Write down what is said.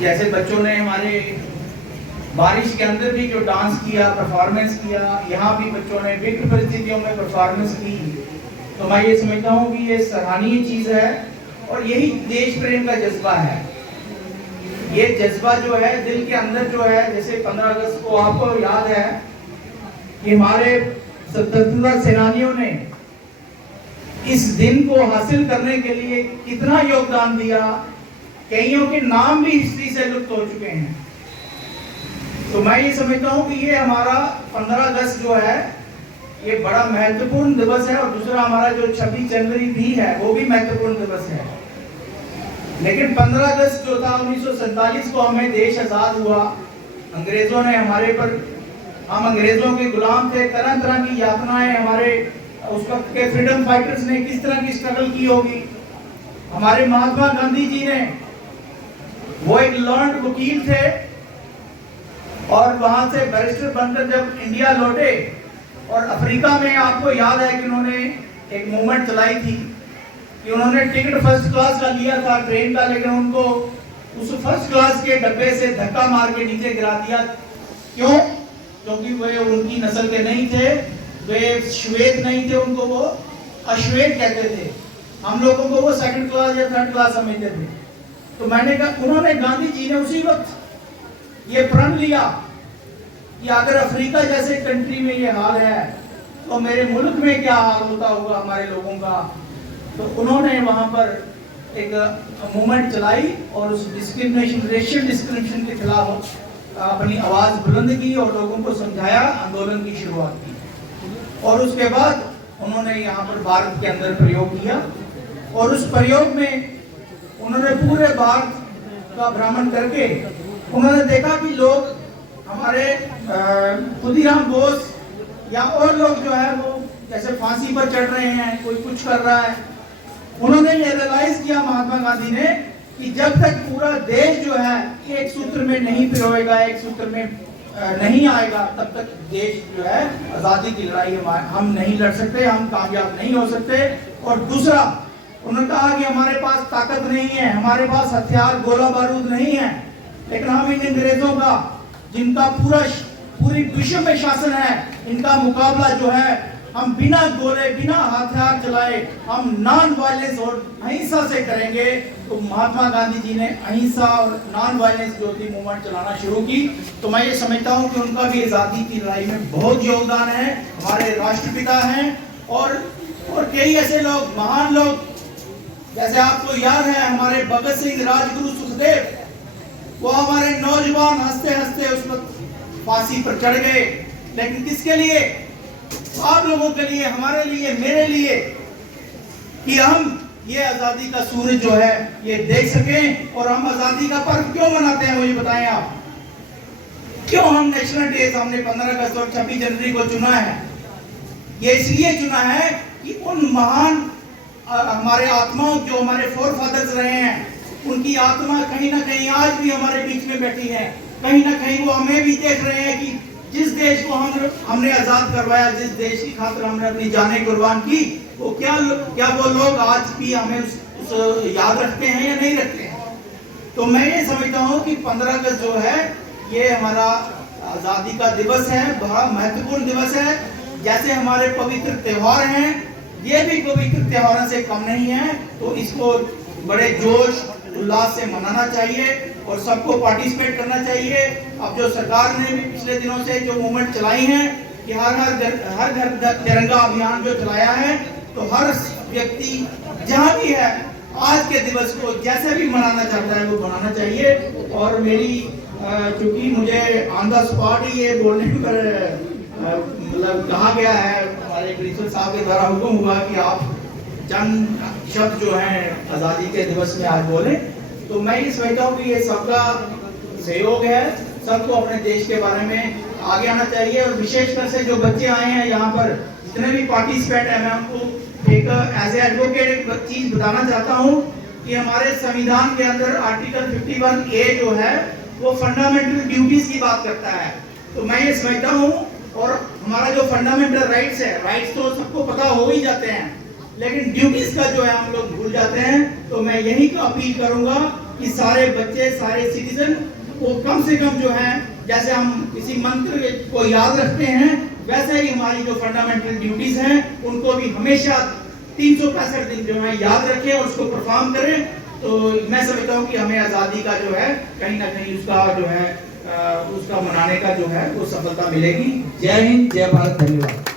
जैसे बच्चों ने हमारे बारिश के अंदर भी जो डांस किया, परफॉर्मेंस किया, यहाँ भी बच्चों ने विकट परिस्थितियों में परफॉर्मेंस की, तो मैं ये समझता हूँ कि ये सराहनीय चीज़ है और यही देश प्रेम का जज्बा है। ये जज्बा जो है दिल के अंदर जो है, जैसे 15 अगस्त को आपको याद है कि हमारे स्वतंत्रता सेनानियों ने इस दिन को हासिल करने के लिए कितना योगदान दिया, कईयों के नाम भी हिस्ट्री से लुप्त हो चुके हैं। तो मैं ये समझता हूँ कि ये हमारा 15 अगस्त जो है ये बड़ा महत्वपूर्ण दिवस है, और दूसरा हमारा जो 26 जनवरी भी है वो भी महत्वपूर्ण दिवस है। लेकिन 15 अगस्त जो था 1947 को हमें देश आजाद हुआ, अंग्रेजों ने हमारे पर, हम अंग्रेजों के गुलाम थे, तरह तरह की यातनाएं हमारे उस वक्त के फ्रीडम फाइटर्स ने किस तरह की स्ट्रगल की होगी। हमारे महात्मा गांधी जी ने, वो एक लर्न्ड वकील थे और वहां से बैरिस्टर बनकर जब इंडिया लौटे, और अफ्रीका में आपको याद है कि उन्होंने एक मूवमेंट चलाई थी कि उन्होंने टिकट फर्स्ट क्लास का लिया था ट्रेन का, लेकिन उनको उस फर्स्ट क्लास के डब्बे से धक्का मार के नीचे गिरा दिया। क्यों? क्योंकि वे उनकी नस्ल के नहीं थे, वे श्वेत नहीं थे, उनको वो अश्वेत कहते थे। हम लोगों को वो सेकंड क्लास या थर्ड क्लास समझते थे। तो मैंने कहा, उन्होंने, गांधी जी ने उसी वक्त ये प्रण लिया कि अगर अफ्रीका जैसे कंट्री में ये हाल है तो मेरे मुल्क में क्या हाल होता होगा हमारे लोगों का। तो उन्होंने वहां पर एक मूवमेंट चलाई और उस डिस्क्रिमिनेशन, रेशियल डिस्क्रिमिनेशन के खिलाफ अपनी आवाज बुलंद की और लोगों को समझाया, आंदोलन की शुरुआत की। और उसके बाद उन्होंने यहाँ पर भारत के अंदर प्रयोग किया, और उस प्रयोग में उन्होंने पूरे भारत का भ्रमण करके उन्होंने देखा कि लोग, हमारे खुदीराम बोस या और लोग जो है वो जैसे फांसी पर चढ़ रहे हैं, कोई कुछ कर रहा है। उन्होंने ये रियलाइज किया, महात्मा गांधी ने, कि जब तक पूरा देश जो है एक सूत्र में नहीं पिरोएगा, एक सूत्र में नहीं आएगा, तब तक देश जो है आजादी की लड़ाई हम नहीं लड़ सकते, हम कामयाब नहीं हो सकते। और दूसरा उन्होंने कहा कि हमारे पास ताकत नहीं है, हमारे पास हथियार, गोला बारूद नहीं है, लेकिन हम इन अंग्रेजों का, जिनका पूरी विश्व में शासन है, इनका मुकाबला जो है हम बिना गोले, बिना हथियार चलाए, हम नॉन वायलेंस और अहिंसा से करेंगे। तो महात्मा गांधी जी ने अहिंसा और नॉन वायलेंस जो थी मूवमेंट चलाना शुरू की। तो मैं ये समझता हूँ कि उनका भी आजादी की लड़ाई में बहुत योगदान है, हमारे राष्ट्रपिता हैं। और कई ऐसे लोग, महान लोग, जैसे आपको याद है हमारे भगत सिंह, राजगुरु, सुखदेव, वो हमारे नौजवान हंसते हंसते उस वक्त फांसी पर चढ़ गए, लेकिन किसके लिए? आप लोगों के लिए, हमारे लिए, मेरे लिए, कि हम ये आजादी का सूरज जो है ये देख सकें। और हम आजादी का पर्व क्यों मनाते हैं, मुझे बताएं आप। क्यों हम नेशनल डे हमने 15 अगस्त और 26 जनवरी को चुना है? ये इसलिए चुना है कि उन महान हमारे आत्माओं, जो हमारे फोर फादर्स रहे हैं, उनकी आत्मा कहीं ना कहीं आज भी हमारे बीच में बैठी है। कहीं ना कहीं वो हमें भी देख रहे हैं कि जिस देश को हमने आजाद करवाया, जिस देश की खातिर हमने अपनी जानें कुर्बान की, वो क्या वो लोग आज भी हमें उस याद रखते हैं या नहीं रखते हैं। तो मैं ये समझता हूँ कि 15 अगस्त जो है ये हमारा आजादी का दिवस है, बड़ा महत्वपूर्ण दिवस है। जैसे हमारे पवित्र त्योहार हैं, ये भी पवित्र त्योहारों से कम नहीं है। तो इसको बड़े जोश उल्लास से मनाना चाहिए और सबको पार्टिसिपेट करना चाहिए। अब जो सरकार ने भी पिछले दिनों से जो मूवमेंट चलाई है कि हर घर तिरंगा अभियान जो चलाया है, तो हर व्यक्ति जहाँ भी है आज के दिवस को जैसे भी मनाना चाहता है वो मनाना चाहिए। और मेरी चूंकि मुझे ऑन द स्पॉट ही ये बोलने पर मतलब कहा गया है, हमारे प्रिंसिपल साहब के द्वारा हुक्म हुआ कि आप चंद शब्द जो हैं आज़ादी के दिवस में आज बोले। तो मैं ये समझता हूँ कि ये सबका सहयोग है, सबको अपने देश के बारे में आगे आना चाहिए। और विशेषकर से जो बच्चे आए हैं यहाँ पर, जितने भी पार्टिसिपेंट हैं, मैं उनको एक एज ए एडवोकेट एक चीज बताना चाहता हूँ कि हमारे संविधान के अंदर आर्टिकल 51A जो है वो फंडामेंटल ड्यूटीज की बात करता है। तो मैं ये समझता हूँ, और हमारा जो फंडामेंटल राइट्स है, राइट्स तो सबको पता हो ही जाते हैं, लेकिन ड्यूटीज का जो है हम लोग भूल जाते हैं। तो मैं यही तो अपील करूंगा कि कि सारे बच्चे, सारे सिटीजन वो कम से कम जो है, जैसे हम किसी मंत्र को याद रखते हैं, वैसे ही हमारी जो फंडामेंटल ड्यूटीज हैं उनको भी हमेशा 365 दिन जो है याद रखें और उसको परफॉर्म करें। तो मैं समझता हूँ कि हमें आज़ादी का जो है कहीं ना कहीं उसका जो है उसका मनाने का जो है वो सफलता मिलेगी। जय हिंद, जय भारत, धन्यवाद।